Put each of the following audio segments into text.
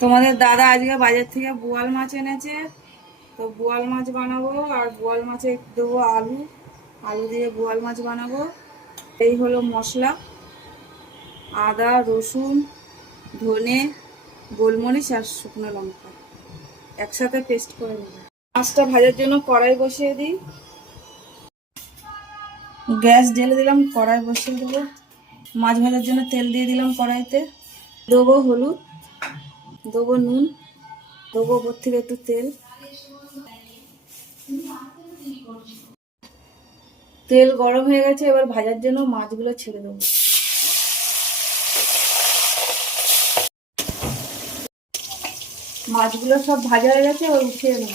তোমাদের দাদা আজকে বাজার থেকে বোয়াল মাছ এনেছে, তো বোয়াল মাছ বানাবো। আর বোয়াল মাছে দেবো আলু, আলু দিয়ে বোয়াল মাছ বানাবো। এই হলো মশলা: আদা, রসুন, ধনে, গোলমরিচ আর শুকনো লঙ্কা একসাথে পেস্ট করে নেব। মাছটা ভাজার জন্য কড়াই বসিয়ে দিই, গ্যাস ঢেলে দিলাম, কড়াই বসিয়ে দেবো। মাছ ভাজার জন্য তেল দিয়ে দিলাম কড়াইতে। দেবো হলুদ, দেবো নুন, দেবো ওপর থেকে একটু তেল। তেল গরম হয়ে গেছে, এবার ভাজার জন্য মাছগুলো ছেড়ে দেবো। মাছগুলো সব ভাজা হয়ে গেছে, এবার উঠিয়ে নেব।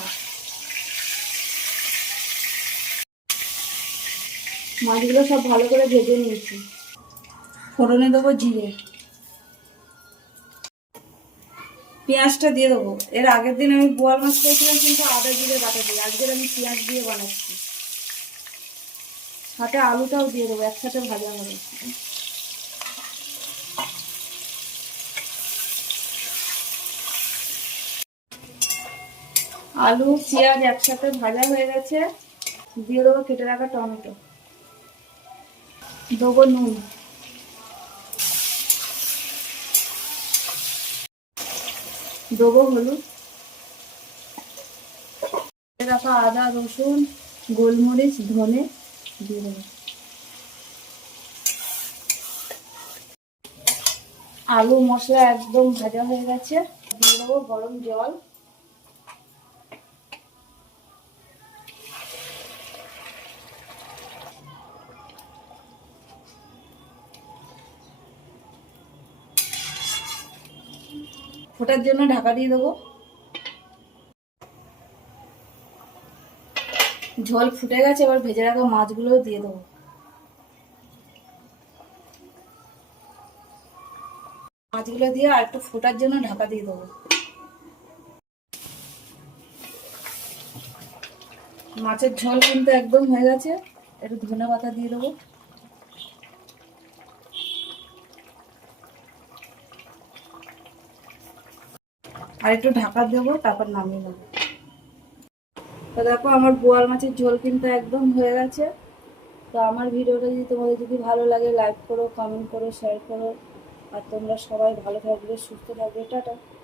মাছগুলো সব ভালো করে ভেজে নিয়েছি। ফোড়নে দেবো জিরে, পেঁয়াজটা দিয়ে দেবো। এর আগের দিন আমি বোয়াল মাছ করেছিলাম কিন্তু আদা জিরে বাটা দিই, আজকের আমি পেঁয়াজ দিয়ে বানাচ্ছি। সাথে আলুটাও দিয়ে দেবো, একসাথে ভাজা হবে। আলু পেঁয়াজ একসাথে ভাজা হয়ে গেছে, দিয়ে দেবো কেটে রাখা টমেটো, দেবো নুন, দেবো হলুদ, কেটে রাখা আদা, রসুন, গোলমরিচ, ধনে দিয়ে দেবো। আলু মশলা একদম ভাজা হয়ে গেছে, দিয়ে দেবো গরম জল। ফোটার জন্য ঢাকা দিয়ে দেবো। ঝোল ফুটে গেছে, এবার ভেজে রাখা মাছগুলোও দিয়ে দেবো। মাছগুলো দিয়ে আর একটু ফোটার জন্য ঢাকা দিয়ে দেবো। মাছের ঝোল কিন্তু একদম হয়ে গেছে, একটু ধনে পাতা দিয়ে দেবো। আর একটু ঢাকা দেবো, তারপর নামিয়ে নেবো। তো দেখো আমার বোয়াল মাছের ঝোল কিন্তু একদম হয়ে গেছে। তো আমার ভিডিওটা তোমাদের ভালো লাগে, লাইক করো, কমেন্ট করো, শেয়ার করো। আর তোমরা সবাই ভালো থাকবে, সুস্থ থাকবে। টাটা।